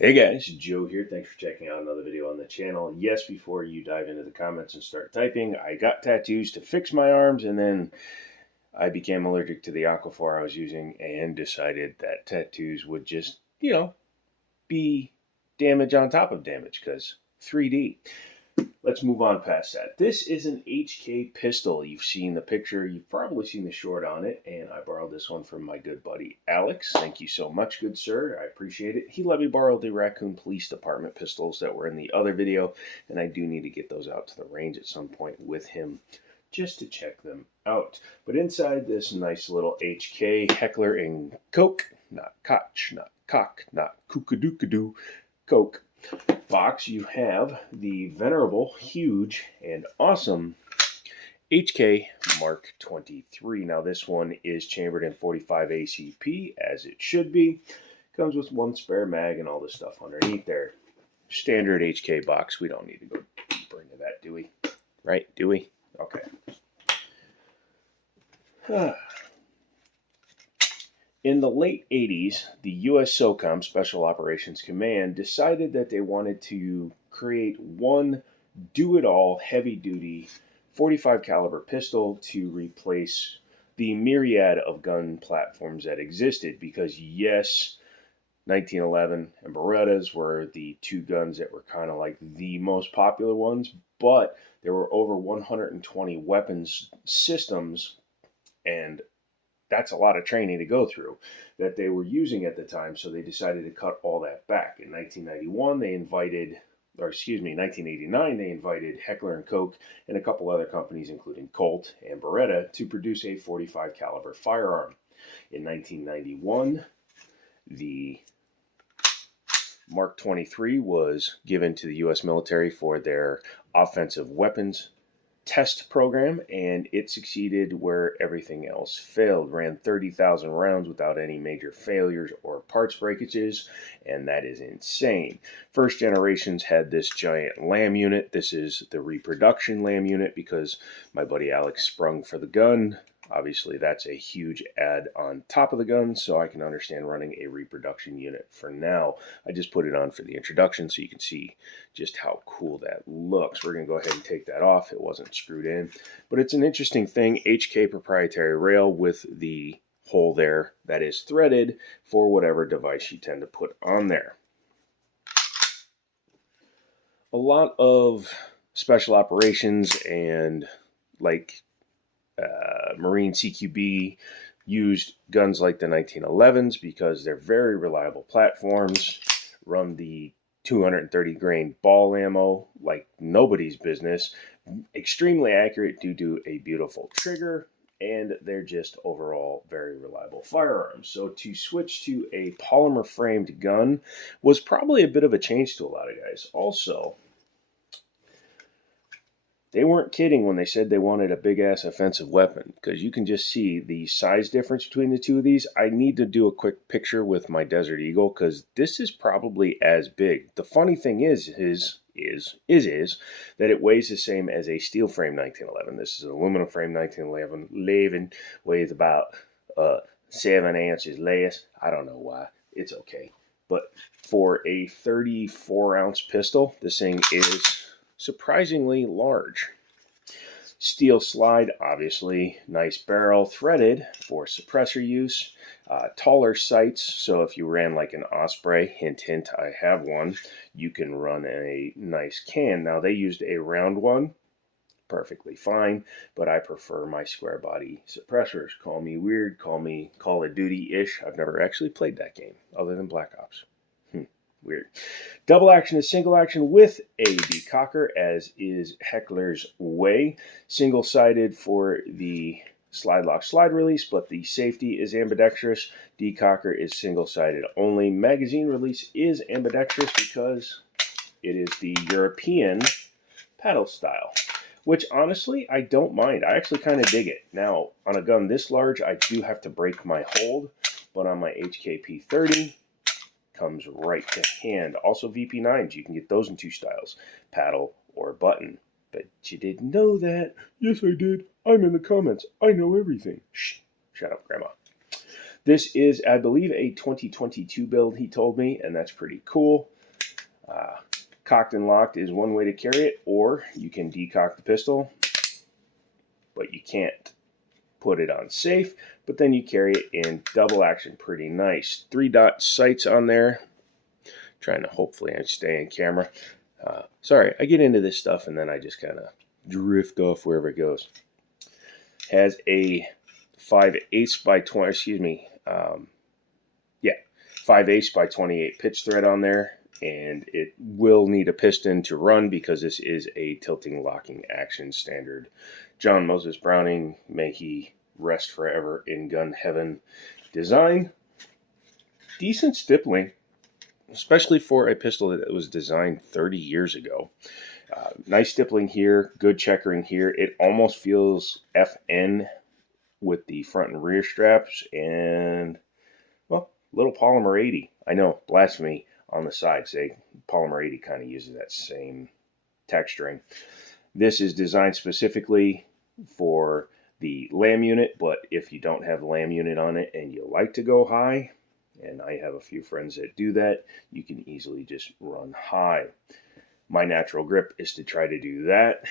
Hey guys, Joe here. Thanks for checking out another video on the channel. Yes, before you dive into the comments and start typing, I got tattoos to fix my arms, and then I became allergic to the Aquaphor I was using and decided that tattoos would just, be damage on top of damage because 3D. Let's move on past that. This is an HK pistol. You've seen the picture. You've probably seen the short on it, and I borrowed this one from my good buddy Alex. Thank you so much, good sir. I appreciate it. He let me borrow the Raccoon Police Department pistols that were in the other video, and I do need to get those out to the range at some point with him just to check them out. But inside this nice little HK Heckler and Koch, not Koch, not cock, not kookadookadoo, Coke box, you have the venerable, huge, and awesome HK Mark 23. Now this one is chambered in 45 ACP, as it should be. Comes with one spare mag and all this stuff underneath there. Standard HK box. We don't need to go deeper into that, do we? Right? Do we? Okay. In the late 80s, the U.S. SOCOM, Special Operations Command, decided that they wanted to create one do-it-all heavy-duty 45 caliber pistol to replace the myriad of gun platforms that existed, because yes, 1911 and Berettas were the two guns that were kind of like the most popular ones, but there were over 120 weapons systems, and that's a lot of training to go through that they were using at the time, so they decided to cut all that back. In 1989, they invited Heckler & Koch and a couple other companies, including Colt and Beretta, to produce a 45 caliber firearm. In 1991, the Mark 23 was given to the U.S. military for their offensive weapons test program, and it succeeded where everything else failed. Ran 30,000 rounds without any major failures or parts breakages, and that is insane. First generations had this giant LAM unit. This is the reproduction LAM unit because my buddy Alex sprung for the gun. Obviously, that's a huge add on top of the gun, so I can understand running a reproduction unit for now. I just put it on for the introduction so you can see just how cool that looks. We're going to go ahead and take that off. It wasn't screwed in, but it's an interesting thing. HK proprietary rail with the hole there that is threaded for whatever device you tend to put on there. A lot of special operations and Marine CQB used guns like the 1911s because they're very reliable platforms, run the 230 grain ball ammo like nobody's business, extremely accurate due to a beautiful trigger, and they're just overall very reliable firearms. So to switch to a polymer framed gun was probably a bit of a change to a lot of guys. Also, they weren't kidding when they said they wanted a big-ass offensive weapon, because you can just see the size difference between the two of these. I need to do a quick picture with my Desert Eagle, because this is probably as big. The funny thing is that it weighs the same as a steel frame 1911. This is an aluminum frame 1911, weighs about 7 ounces less. I don't know why. It's okay. But for a 34-ounce pistol, this thing is surprisingly large. Steel slide, obviously, nice barrel, threaded for suppressor use. Taller sights, so if you ran like an Osprey, hint hint, I have one, you can run a nice can. Now they used a round one, perfectly fine, but I prefer my square body suppressors. Call me weird, call me Call of Duty-ish. I've never actually played that game other than Black Ops. Weird. Double action is single action with a decocker, as is Heckler's way. Single-sided for the slide lock slide release, but the safety is ambidextrous. Decocker is single-sided only. Magazine release is ambidextrous because it is the European paddle style, which honestly I don't mind. I actually kind of dig it. Now, on a gun this large, I do have to break my hold, but on my HKP 30, comes right to hand. Also VP9s, you can get those in two styles, paddle or button. But you didn't know that. Yes, I did. I'm in the comments. I know everything. Shh, shut up, Grandma. This is, I believe, a 2022 build, he told me, and that's pretty cool. Cocked and locked is one way to carry it, or you can decock the pistol, but you can't put it on safe, but then you carry it in double action. Pretty nice. 3-dot sights on there. Trying to hopefully I stay in camera. Sorry, I get into this stuff and then I just kind of drift off wherever it goes. Has a 5/8 by 20, excuse me, 5/8 by 28 pitch thread on there, and it will need a piston to run because this is a tilting locking action standard. John Moses Browning, may he rest forever in gun heaven, design. Decent stippling, especially for a pistol that was designed 30 years ago. Nice stippling here, good checkering here. It almost feels FN with the front and rear straps, and, well, little polymer 80. I know, blasphemy on the side. Say polymer 80 kind of uses that same texturing. This is designed specifically for the lamb unit, but if you don't have a lamb unit on it and you like to go high, and I have a few friends that do that, you can easily just run high. My natural grip is to try to do that.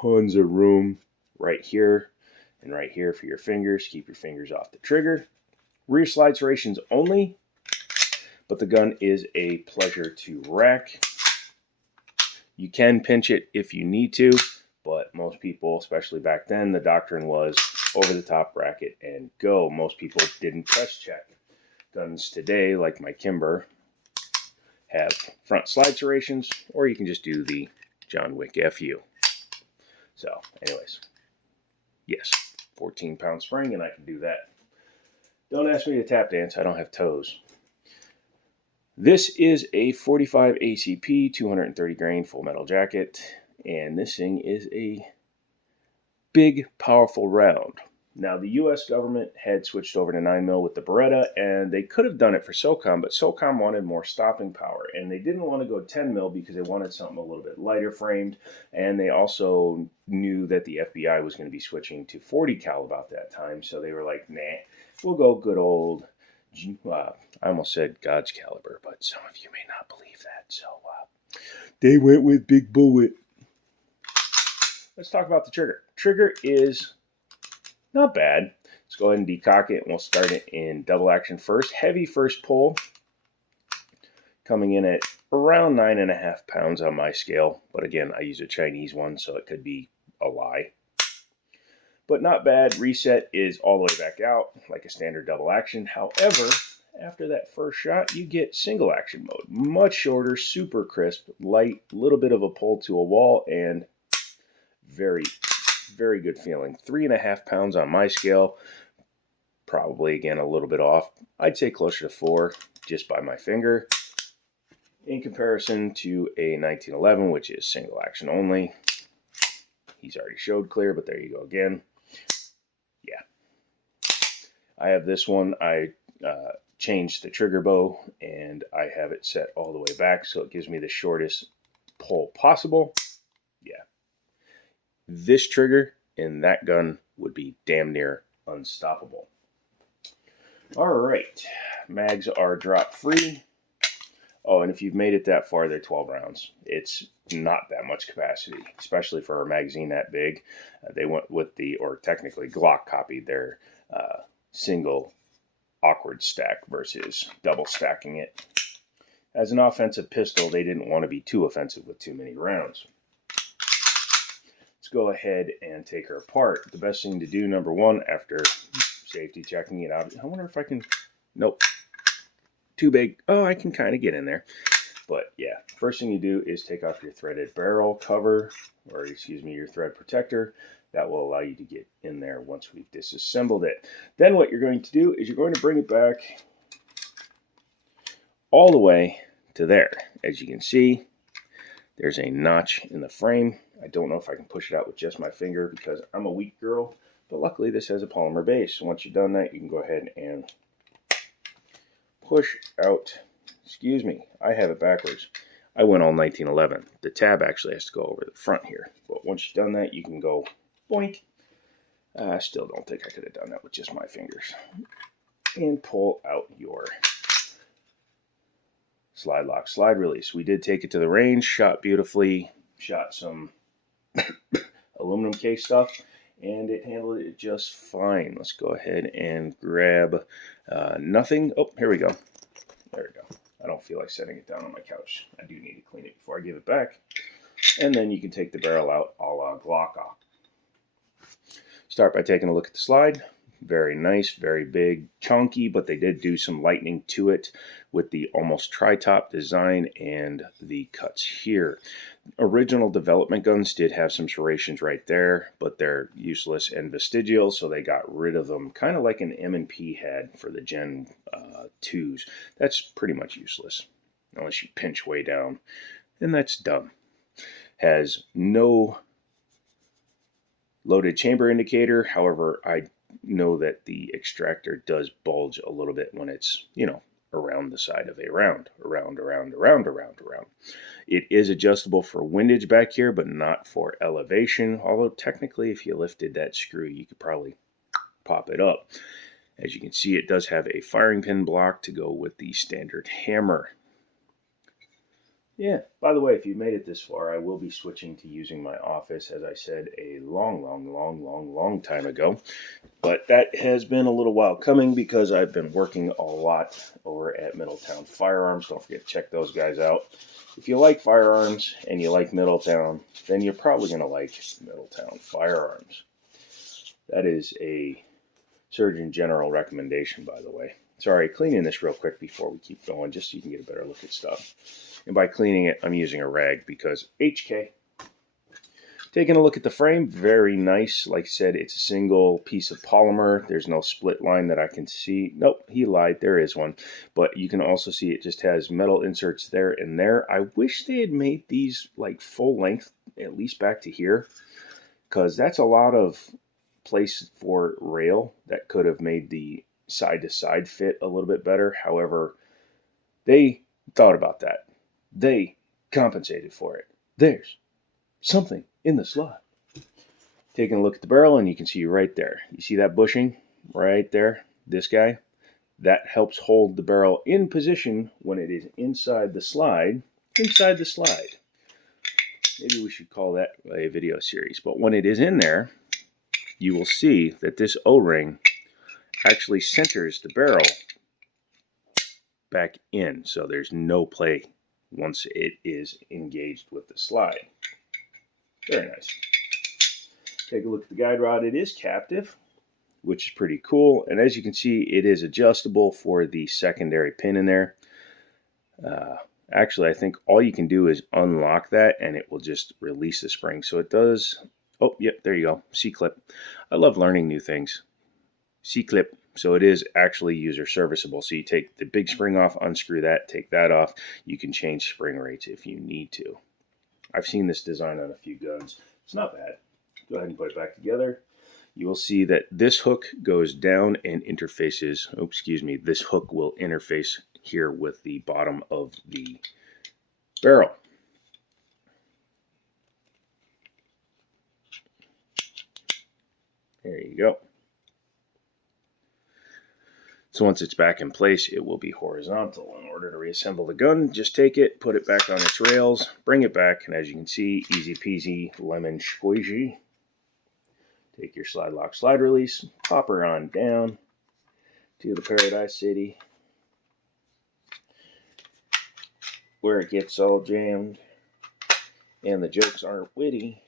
Tons of room right here and right here for your fingers. Keep your fingers off the trigger. Rear slide serrations only, but the gun is a pleasure to rack. You can pinch it if you need to, but most people, especially back then, the doctrine was over the top, rack it, and go. Most people didn't press check. Guns today, like my Kimber, have front slide serrations, or you can just do the John Wick FU. So, anyways, yes, 14-pound spring, and I can do that. Don't ask me to tap dance. I don't have toes. This is a 45 ACP, 230 grain full metal jacket, and this thing is a big, powerful round. Now, the U.S. government had switched over to 9mm with the Beretta, and they could have done it for SOCOM, but SOCOM wanted more stopping power, and they didn't want to go 10mm because they wanted something a little bit lighter framed, and they also knew that the FBI was going to be switching to 40 cal about that time, so they were like, nah, we'll go good old, I almost said God's caliber, but some of you may not believe that, so they went with big bullet. Let's talk about the trigger. Trigger is not bad. Let's go ahead and decock it, and we'll start it in double action first. Heavy first pull, coming in at around 9.5 pounds on my scale. But again, I use a Chinese one, so it could be a lie. But not bad. Reset is all the way back out, like a standard double action. However, after that first shot, you get single action mode. Much shorter, super crisp, light, little bit of a pull to a wall, and very good feeling. 3.5 pounds on my scale. Probably, again, a little bit off. I'd say closer to 4 just by my finger. In comparison to a 1911, which is single action only. He's already showed clear, but there you go again. Yeah. I have this one. I changed the trigger bow, and I have it set all the way back, so it gives me the shortest pull possible. Yeah. This trigger in that gun would be damn near unstoppable. All right, mags are drop free. Oh, and if you've made it that far, they're 12 rounds. It's not that much capacity, especially for a magazine that big. They went with the, or technically Glock copied their single awkward stack versus double stacking it. As an offensive pistol, they didn't want to be too offensive with too many rounds. Let's go ahead and take her apart. The best thing to do, number one, after safety checking it out, I wonder if I can, nope, too big. Oh, I can kind of get in there. But yeah, first thing you do is take off your threaded barrel cover, or excuse me, your thread protector. That will allow you to get in there once we've disassembled it. Then what you're going to do is you're going to bring it back all the way to there. As you can see, there's a notch in the frame. I don't know if I can push it out with just my finger because I'm a weak girl, but luckily this has a polymer base. So once you've done that, you can go ahead and push out. Excuse me, I have it backwards. I went all 1911. The tab actually has to go over the front here. But once you've done that, you can go boink. I still don't think I could have done that with just my fingers. and pull out your slide lock, slide release. We did take it to the range, shot beautifully, shot some aluminum case stuff, and it handled it just fine. Let's go ahead and grab nothing. Oh, here we go. There we go. I don't feel like setting it down on my couch. I do need to clean it before I give it back. And then you can take the barrel out a la Glocka. Start by taking a look at the slide. Very nice, very big, chunky, but they did do some lightening to it with the almost tri-top design and the cuts here. Original development guns did have some serrations right there, but they're useless and vestigial, so they got rid of them, kind of like an M&P had for the Gen 2s. That's pretty much useless, unless you pinch way down, and that's dumb. Has no loaded chamber indicator, however, I know that the extractor does bulge a little bit when it's, you know, around the side of a round. Around. It is adjustable for windage back here, but not for elevation, although technically if you lifted that screw, you could probably pop it up. As you can see, it does have a firing pin block to go with the standard hammer. Yeah, by the way, if you made it this far, I will be switching to using my office, as I said a long time ago. But that has been a little while coming because I've been working a lot over at Middletown Firearms. Don't forget to check those guys out. If you like firearms and you like Middletown, then you're probably going to like Middletown Firearms. That is a Surgeon General recommendation, by the way. Sorry, cleaning this real quick before we keep going, just so you can get a better look at stuff. And by cleaning it, I'm using a rag because HK. Taking a look at the frame, very nice. Like I said, it's a single piece of polymer. There's no split line that I can see. Nope, he lied. There is one. But you can also see it just has metal inserts there and there. I wish they had made these like full length, at least back to here, because that's a lot of place for rail that could have made the side-to-side fit a little bit better. However, they thought about that. They compensated for it. There's something in the slot. Taking a look at the barrel, and you can see right there. You see that bushing right there? This guy? That helps hold the barrel in position when it is inside the slide. Inside the slide. Maybe we should call that a video series. But when it is in there, you will see that this O-ring actually centers the barrel back in, so there's no play once it is engaged with the slide. Very nice. Take a look at the guide rod. It is captive, which is pretty cool, and as you can see, it is adjustable for the secondary pin in there. Actually, I think all you can do is unlock that and it will just release the spring. So it does. Oh, yep, there you go. C-clip. I love learning new things. C-clip. So it is actually user serviceable. So you take the big spring off, unscrew that, take that off. You can change spring rates if you need to. I've seen this design on a few guns. It's not bad. Go ahead and put it back together. You will see that this hook goes down and interfaces. Oh, excuse me. This hook will interface here with the bottom of the barrel. There you go. So once it's back in place, it will be horizontal. In order to reassemble the gun, just take it, put it back on its rails, bring it back, and as you can see, easy peasy, lemon squeezy. Take your slide lock, slide release, pop her on down to the Paradise City, where it gets all jammed, and the jokes aren't witty.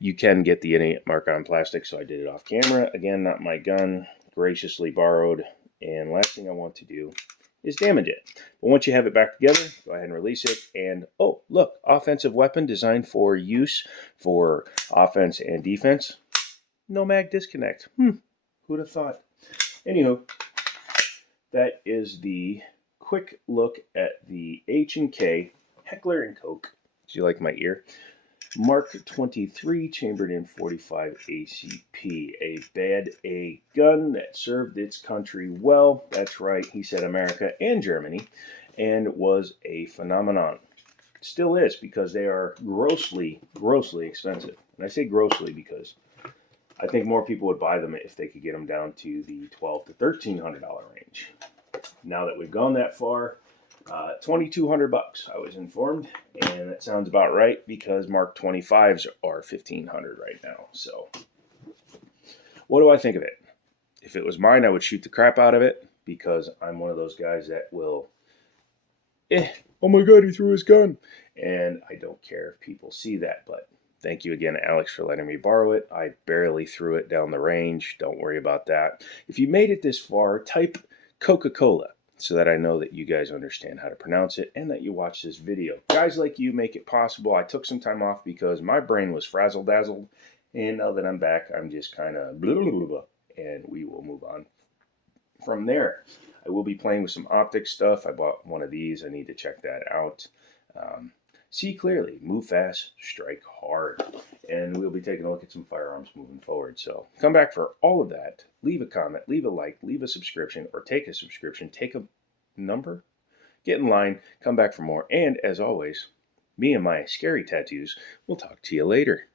You can get the idiot mark on plastic, so I did it off camera. Again, not my gun, graciously borrowed. And last thing I want to do is damage it. But once you have it back together, go ahead and release it. And oh, look, offensive weapon designed for use for offense and defense. No mag disconnect. Who'd have thought? Anywho, that is the quick look at the H&K Heckler & Koch. Do you like my ear? Mark 23 chambered in 45 ACP, a bad A gun that served its country well. That's right, he said America and Germany, and was a phenomenon. Still is, because they are grossly expensive. And I say grossly because I think more people would buy them if they could get them down to the $1,200 to $1,300 range. Now that we've gone that far, $2,200 I was informed, and that sounds about right because Mark 25s are $1,500 right now. So what do I think of it? If it was mine, I would shoot the crap out of it because I'm one of those guys that will, oh my God, he threw his gun. And I don't care if people see that, but thank you again, Alex, for letting me borrow it. I barely threw it down the range. Don't worry about that. If you made it this far, type Coca-Cola so that I know that you guys understand how to pronounce it and that you watch this video. Guys like you make it possible. I took some time off because my brain was frazzle-dazzled, and now that I'm back, I'm just kind of blah, blah, blah, blah, and we will move on from there. I will be playing with some optic stuff. I bought one of these. I need to check that out. See clearly, move fast, strike hard. And we'll be taking a look at some firearms moving forward. So come back for all of that. Leave a comment, leave a like, leave a subscription, or take a subscription. Take a number, get in line, come back for more. And as always, me and my scary tattoos will talk to you later.